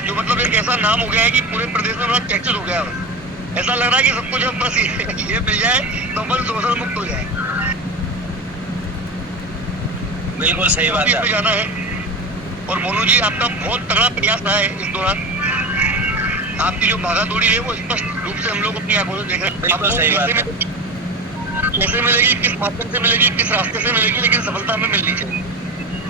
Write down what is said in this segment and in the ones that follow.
जो मतलब एक ऐसा नाम हो गया है कि पूरे प्रदेश में बड़ा चर्चित हो गया है। ऐसा लग रहा है कि सब कुछ अब बस ये मिल जाए तो अपन शोषण मुक्त हो जाए। बिल्कुल सही बात है। जाना है। और मोनू जी आपका बहुत तगड़ा प्रयास रहा है इस दौरान। आपकी जो भागा दौड़ी है वो स्पष्ट रूप से हम लोग अपनी आंखों से देख रहे हैं। बिल्कुल सही बात है। कैसे मिलेगी, किस माध्यम से मिलेगी, किस रास्ते से मिलेगी, लेकिन सफलता हमें मिलनी चाहिए।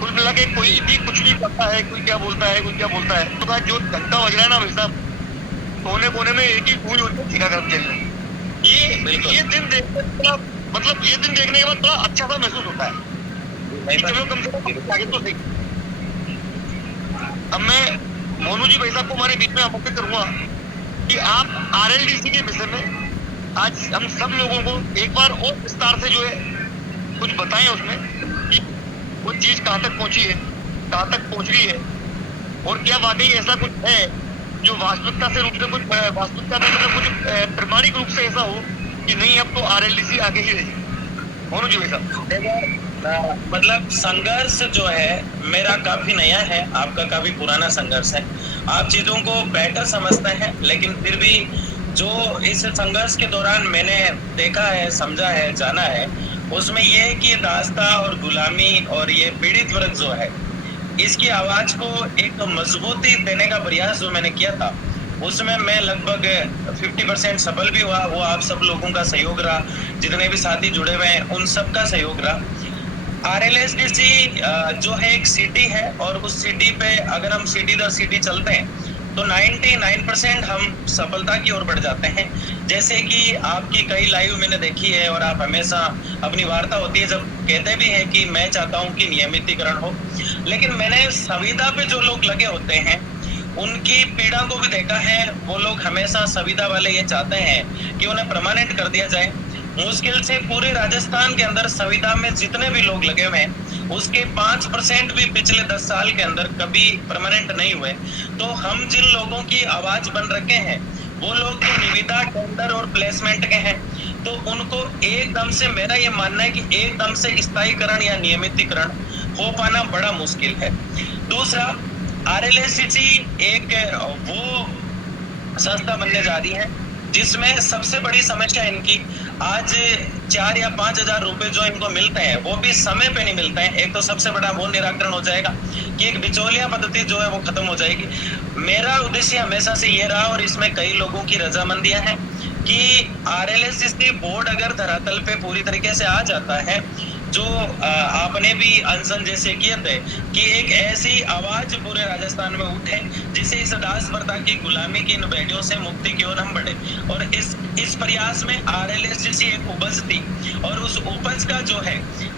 कुल मिला के कोई भी कुछ भी करता है, कोई क्या बोलता है, कोई क्या बोलता है, तो जो घंटा बज रहा है ना भाई साहब, कोने कोने में एक ही गूंज होती है टीकाकरण चल रहा है। ये दिन देखने मतलब ये दिन देखने के बाद बड़ा अच्छा सा महसूस होता है। चलो कम से कम आगे तो सही। अब मैं मोनू जी भाई साहब को हमारे बीच में आमंत्रित करूंगा कि आप आरएलडीसी के विषय में आज हम सब लोगों को एक बार और विस्तार से जो है कुछ बताएं उसमें कि वो चीज कहाँ तक पहुंची है, कहाँ तक पहुंच रही है, और क्या वाकई ऐसा कुछ है जो वास्तविकता से रूप से कुछ वास्तविकता में मतलब कुछ प्रमाणिक रूप से ऐसा हो कि नहीं अब तो आरएलडीसी आगे ही रही। मोनू जी भाई साहब, मतलब संघर्ष जो है मेरा काफी नया है, आपका काफी पुराना संघर्ष है। आप चीजों को बेटर समझते हैं, लेकिन फिर भी जो इस संघर्ष के दौरान मैंने देखा है, समझा है, जाना है, उसमें ये है कि दास्ता और गुलामी और ये पीड़ित वर्ग जो है, इसकी आवाज को एक मजबूती देने का प्रयास जो मैंने किया था, उसमें मैं लगभग 50% सफल भी हुआ। वो आप सब लोगों का सहयोग रहा, जितने भी साथी जुड़े हुए हैं उन सब का सहयोग रहा। आरएलएसडीसी जो है एक सिटी है, और उस सिटी पे अगर हम सिटी दर सिटी चलते हैं तो 99% हम सफलता की ओर बढ़ जाते हैं। जैसे कि आपकी कई लाइव मैंने देखी है, और आप हमेशा अपनी वार्ता होती है जब कहते भी हैं कि मैं चाहता हूं कि नियमितीकरण हो, लेकिन मैंने संविदा पे जो लोग लगे होते हैं उनकी पीड़ा को भी देखा है। वो लोग हमेशा संविदा वाले ये चाहते हैं कि उन्हें परमानेंट कर दिया जाए। मुश्किल से पूरे राजस्थान के अंदर संविदा में जितने भी लोग लगे हुए हैं उसके 5% भी पिछले 10 साल के अंदर कभी परमानेंट नहीं हुए। तो हम जिन लोगों की आवाज बन रखे हैं वो लोग तो निविदा, टेंडर और प्लेसमेंट के हैं, तो उनको एकदम से, मेरा ये मानना है कि एकदम से स्थायीकरण या नियमितीकरण हो पाना बड़ा मुश्किल है। दूसरा, आरएलएसडीसी एक वो संस्था बनने जा रही है जिसमें सबसे बड़ी समस्या इनकी आज 4 या 5 हजार रुपए जो इनको मिलते हैं वो भी समय पे नहीं मिलते हैं। एक तो सबसे बड़ा वो निराकरण हो जाएगा कि एक बिचौलिया पद्धति जो है वो खत्म हो जाएगी। मेरा उद्देश्य हमेशा से ये रहा, और इसमें कई लोगों की रजामंदियां हैं, कि आरएलएसडीसी बोर्ड अगर धरातल पे पूरी तरीके से आ जाता है, जो आपने भी अनशन जैसे किए थे, कि एक ऐसी आवाज पूरे राजस्थान में उठे जिसे इस दास प्रथा की गुलामी की इन भेड़ियों से मुक्ति की ओर हम बढ़े। और इस प्रयास में आरएलएसडीसी एक उपज थी, और उस उपज का जो है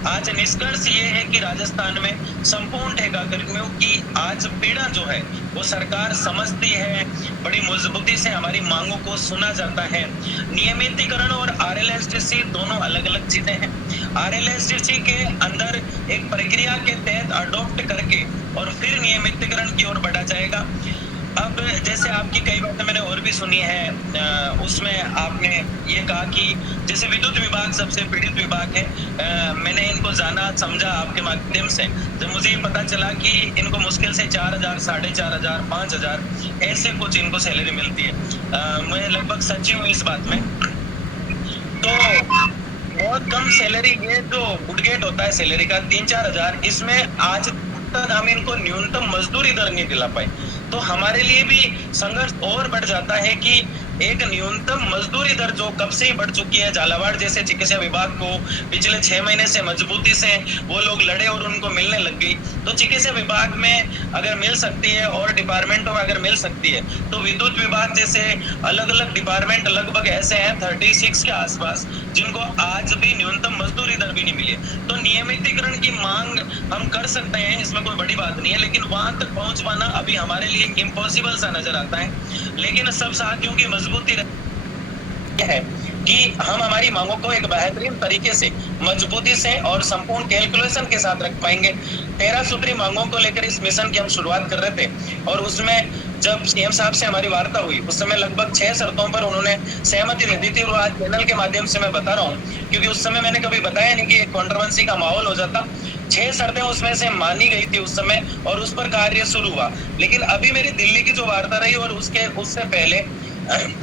आज निष्कर्ष ये है कि राजस्थान में संपूर्ण ठेकेदारों की आज पीड़ा जो है वो सरकार समझती है, बड़ी मजबूती से हमारी मांगों को सुना जाता है। नियमितीकरण और आरएलएसडीसी दोनों अलग अलग चीजें हैं। आरएलएसडीसी के अंदर एक प्रक्रिया के तहत अडॉप्ट करके और फिर नियमितीकरण की ओर बढ़ा जाएगा। अब जैसे आपकी कई बातें मैंने और भी सुनी है, उसमें आपने ये कहा कि जैसे विद्युत विभाग सबसे पीड़ित विभाग है, मैंने इनको जाना समझा आपके माध्यम से, जब मुझे ये पता चला कि इनको मुश्किल से 4,000, 4,500, 5,000 ऐसे कुछ इनको सैलरी मिलती है। मैं लगभग सच्ची हूँ इस बात में। तो बहुत कम सैलरी, ये जो गुडगेट होता है सैलरी का 3-4 हजार, इसमें आज तक हम इनको न्यूनतम मजदूरी दर नहीं दिला पाए। तो हमारे लिए भी संघर्ष और बढ़ जाता है कि एक न्यूनतम मजदूरी दर जो कब से ही बढ़ चुकी है। झालावाड़ जैसे चिकित्सा विभाग को पिछले 6 महीने से मजबूती से वो लोग लड़े और उनको मिलने लग गई। तो चिकित्सा विभाग में अगर मिल सकती है और डिपार्टमेंटों में अगर मिल सकती है, तो विद्युत विभाग जैसे अलग अलग डिपार्टमेंट लगभग ऐसे हैं 36 के आसपास जिनको आज भी न्यूनतम मजदूरी दर भी नहीं मिली है। तो नियमितीकरण की मांग हम कर सकते हैं, इसमें कोई बड़ी बात नहीं है, लेकिन वहां तक पहुंच पाना अभी हमारे लिए इम्पॉसिबल सा नजर आता है। लेकिन सब साथियों की मजबूती है कि हम हमारी मांगों को एक बेहतरीन तरीके से, मजबूती से और संपूर्ण कैलकुलेशन के साथ रख पाएंगे। 13 सूत्री मांगों को लेकर इस मिशन की हम शुरुआत कर रहे थे, और उसमें जब सीएम साहब से हमारी वार्ता हुई उस समय लगभग 6 शर्तों पर उन्होंने सहमति दे दी थी। और आज चैनल के माध्यम से मैं बता रहा हूँ, क्योंकि उस समय मैंने कभी बताया नहीं कि एक कंट्रोवर्सी का माहौल हो जाता। 6 शर्तें उसमें से मानी गई थी उस समय और उस पर कार्य शुरू हुआ। लेकिन अभी मेरी दिल्ली की जो वार्ता रही और उससे पहले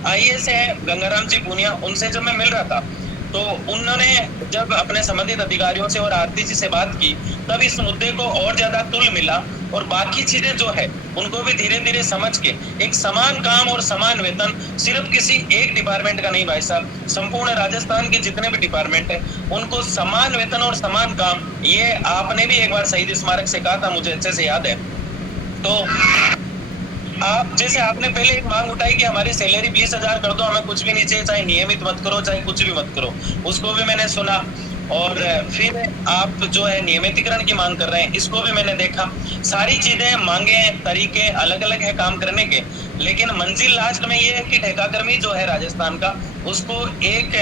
आईएएस है गंगाराम जी पूनिया, उनसे जब मैं मिल रहा था तो उन्होंने जब अपने संबंधित अधिकारियों से और आरती जी से बात की तब इस मुद्दे को और ज्यादा तुल मिला और बाकी चीजें जो है उनको भी धीरे धीरे समझ के एक समान काम और समान वेतन सिर्फ किसी एक डिपार्टमेंट का नहीं भाई साहब, संपूर्ण राजस्थान के जितने भी डिपार्टमेंट है उनको समान वेतन और समान काम, ये आपने भी एक बार शहीद स्मारक से कहा था, मुझे अच्छे से याद है। तो आप जैसे आपने पहले एक मांग उठाई कि हमारी सैलरी 20,000 कर दो, हमें कुछ भी नहीं चाहिए, चाहे नियमित मत करो चाहे कुछ भी मत करो, उसको भी मैंने सुना। और फिर आप जो है नियमितीकरण की मांग कर रहे हैं, इसको भी मैंने देखा। सारी चीजें, मांगे, तरीके अलग अलग है काम करने के, लेकिन मंजिल लास्ट में ये है कि ठेकाकर्मी जो है राजस्थान का, उसको एक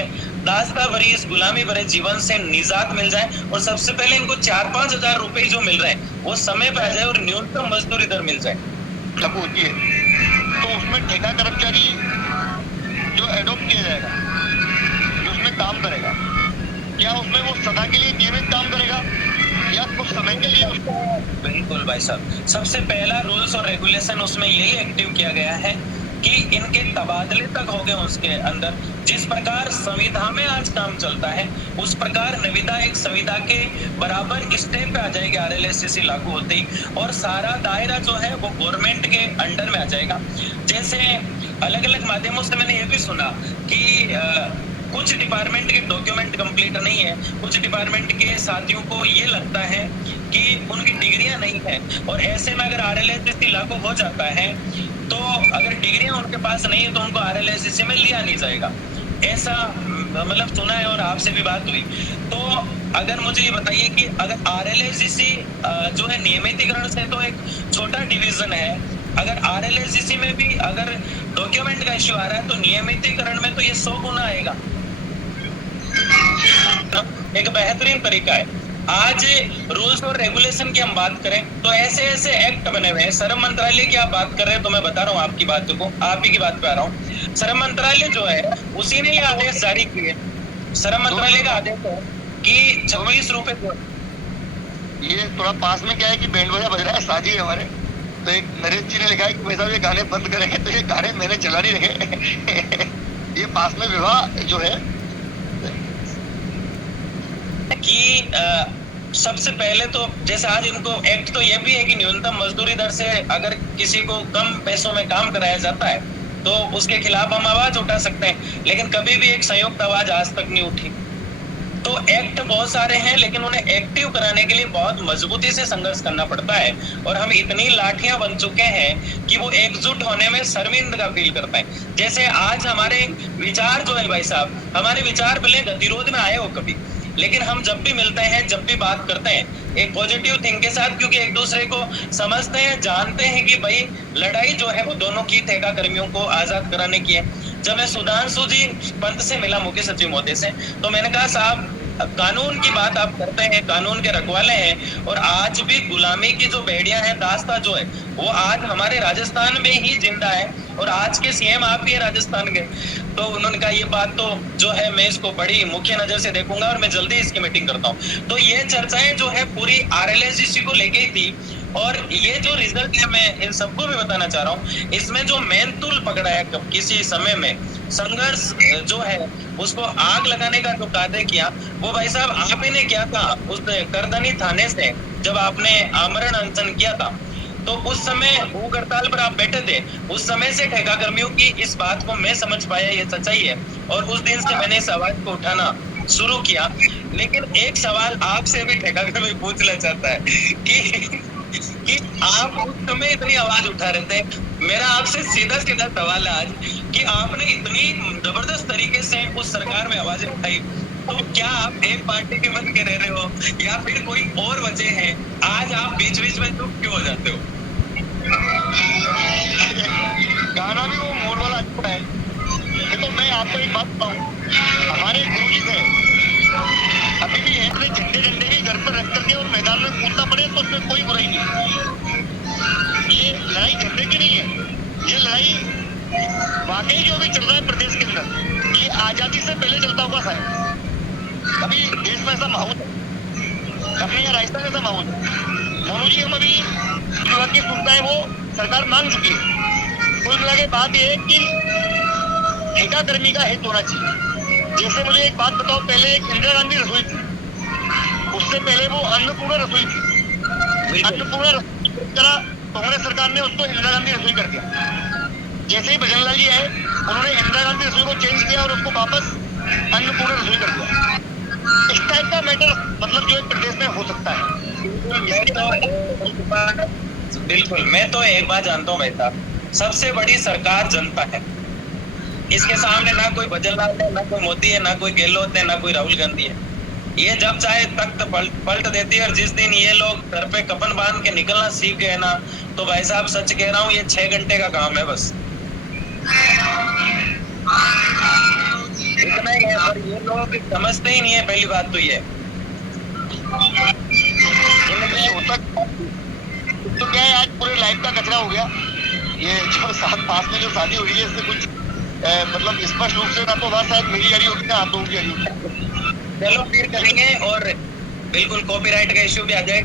दास्ता भरी इस गुलामी भरे जीवन से निजात मिल जाए और सबसे पहले इनको 4-5 हजार रुपए जो मिल रहे हैं वो समय पे आ जाए और न्यूनतम मजदूरी दर मिल जाए। लागू होती है तो उसमें ठेका कर्मचारी जो एडॉप्ट किया जाएगा, जो उसमें काम करेगा, क्या उसमें वो सदा के लिए नियमित काम करेगा या कुछ समय के लिए उसको? बिल्कुल भाई साहब, सबसे पहला रूल्स और रेगुलेशन उसमें यही एक्टिव किया गया है कि इनके तबादले तक हो गए उसके अंदर। जिस प्रकार संविधा में आज काम चलता है उस प्रकार निविदा एक संविदा के बराबर स्टेप पे आ जाएगी आरएलएससीसी लागू होते ही, और सारा दायरा जो है वो गवर्नमेंट के अंडर में आ जाएगा। जैसे अलग अलग माध्यमों से मैंने ये भी सुना कि कुछ डिपार्टमेंट के डॉक्यूमेंट कंप्लीट नहीं है, कुछ डिपार्टमेंट के साथियों को ये लगता है कि उनकी डिग्रियां नहीं है, और ऐसे में अगर आरएलएससीसी लागू हो जाता है तो अगर डिग्रियां उनके पास नहीं है तो उनको आरएलएससीसी में लिया नहीं जाएगा, ऐसा मतलब सुना है और आपसे भी बात हुई। तो अगर मुझे ये बताइए कि अगर आरएलएससीसी जो है नियमितीकरण से तो एक छोटा डिवीजन है, अगर आरएलएससीसी में भी अगर डॉक्यूमेंट का इश्यू आ रहा है तो नियमितीकरण में तो ये 100 गुना आएगा। एक बेहतरीन तरीका है। आज रूल्स और रेगुलेशन की हम बात करें तो ऐसे ऐसे एक्ट बने हुए हैं। श्रम मंत्रालय की आप बात कर रहे हैं तो मैं बता रहा हूँ आपकी बात को, आप ही की बात पे आ रहा हूँ। श्रम मंत्रालय जो है उसी ने ये आदेश जारी किए। श्रम मंत्रालय का आदेश है कि 26 रुपए। ये थोड़ा पास में क्या है कि बैंड बजा बज रहा है, साजी है हमारे, तो एक नरेश जी ने लिखा है कि भाई साहब ये गाने बंद करेंगे, तो ये गाने मैंने चला नहीं रखे। ये पास में विवाह जो है कि सबसे पहले तो जैसे आज इनको एक्ट तो ये भी है कि न्यूनतम मजदूरी दर से अगर किसी को कम पैसों में काम कराया जाता है तो उसके खिलाफ हम आवाज उठा सकते हैं, लेकिन कभी भी एक संयुक्त आवाज आज तक नहीं उठी। तो एक्ट बहुत सारे हैं लेकिन उन्हें एक्टिव कराने के लिए बहुत मजबूती से संघर्ष करना पड़ता है, और हम इतनी लाठियां बन चुके हैं कि वो एकजुट होने में शर्मिंदा फील करते हैं। जैसे आज हमारे विचार जो है भाई साहब, हमारे विचार भले गतिरोध में आए हो कभी, लेकिन हम जब भी मिलते हैं, जब भी बात करते हैं एक पॉजिटिव थिंक के साथ, क्योंकि एक दूसरे को समझते हैं, जानते हैं कि भाई लड़ाई जो है वो दोनों की ठेका कर्मियों को आजाद कराने की है। जब मैं सुधांशु जी पंत से मिला, मुख्य सचिव महोदय से, तो मैंने कहा साहब कानून की बात आप करते हैं, कानून के रखवाले हैं, और आज भी गुलामी की जो भेड़ियां हैं, दास्ता जो है वो आज हमारे राजस्थान में ही जिंदा है, और आज के सीएम आप भी है राजस्थान के। तो उन्होंने कहा ये बात तो जो है मैं इसको बड़ी मुख्य नजर से देखूंगा और मैं जल्दी इसकी मीटिंग करता हूँ। तो ये चर्चाएं जो है पूरी आरएलएससीसी को लेके ही थी, और ये जो रिजल्ट है मैं इन सबको भी बताना चाह रहा हूँ। इसमें जो मेन टूल पकड़ा है किसी समय में संघर्ष जो है उसको आग लगाने का जो कार्य किया, वो भाई साहब आप ही ने किया था उस करधनी थाने से जब आपने आमरण अनशन किया था। तो उस समय भूख हड़ताल पर आप बैठे थे, उस समय से ठेका कर्मियों की इस बात को मैं समझ पाया, ये सच्चाई है, और उस दिन से मैंने इस आवाज को उठाना शुरू किया। लेकिन एक सवाल आपसे भी ठेका कर्मी पूछना चाहता है कि आप उस समय इतनी आवाज उठा रहे थे, मेरा आपसे सीधा सीधा सवाल है आज कि आपने इतनी जबरदस्त तरीके से उस सरकार में आवाजें उठाई, तो क्या आप एक पार्टी के बन के रह रहे हो या फिर कोई और वजह है? आज आप बीच बीच में चुप क्यों हो जाते हो? गाना भी वो मोड़ वाला अच्छा है। देखो मैं आपको एक बात बताऊं, हमारे गुरुजी थे, अभी भी है, अपने झंडे झंडे भी घर पर रख करके और मैदान में कूदना पड़े तो उसमें कोई बुराई नहीं। ये लड़ाई झंडे की नहीं है, ये लड़ाई वाकई जो भी चल रहा है प्रदेश के अंदर, ये आजादी से पहले चलता हुआ था। अभी देश में ऐसा माहौल है अपने यहाँ राजस्थान कैसा माहौल है? मोनू जी, हम अभी जो हक की सुविधाएं वो सरकार मांग चुकी है। कुल मिला के बात यह है कि ठेका कर्मी का हित होना चाहिए। जैसे मुझे एक बात बताओ, पहले एक इंदिरा गांधी रसोई थी, उससे पहले वो अन्नपूर्णा रसोई थी। अन्नपूर्णा रसोई की तरह कांग्रेस सरकार ने उसको इंदिरा गांधी रसोई कर दिया। जैसे ही भजनलाल जी आए, उन्होंने इंदिरा गांधी रसोई को चेंज किया और उसको वापस अन्नपूर्णा रसोई कर दिया। इस टाइप का मैटर मतलब जो एक प्रदेश में हो सकता है। बिल्कुल, मैं तो एक बात जानता हूँ भाई साहब, सबसे बड़ी सरकार जनता है। इसके सामने ना कोई भजनलाल है, ना कोई मोदी है, ना कोई गहलोत है, ना कोई राहुल गांधी है। ये जब चाहे तख्त पलट देती है। और जिस दिन ये लोग सर पे कफन बांध के निकलना सीख गए ना, तो भाई साहब सच कह रहा हूँ, ये 6 घंटे का काम है बस, इतना ही है। पर ये लोग समझते ही नहीं है। पहली बात तो ये नहीं होता तो क्या है, आज पूरे लाइफ का कचरा हो गया। ये जो साथ पास में जो शादी हुई है, इससे कुछ मतलब स्पष्ट रूप से ना तो वहाँ शायद मेरी गाड़ी होगी, ना आप लोगों की गाड़ी होगी। चलो फिर करेंगे। और बिल्कुल कॉपीराइट का इश्यू भी आ जाएगा।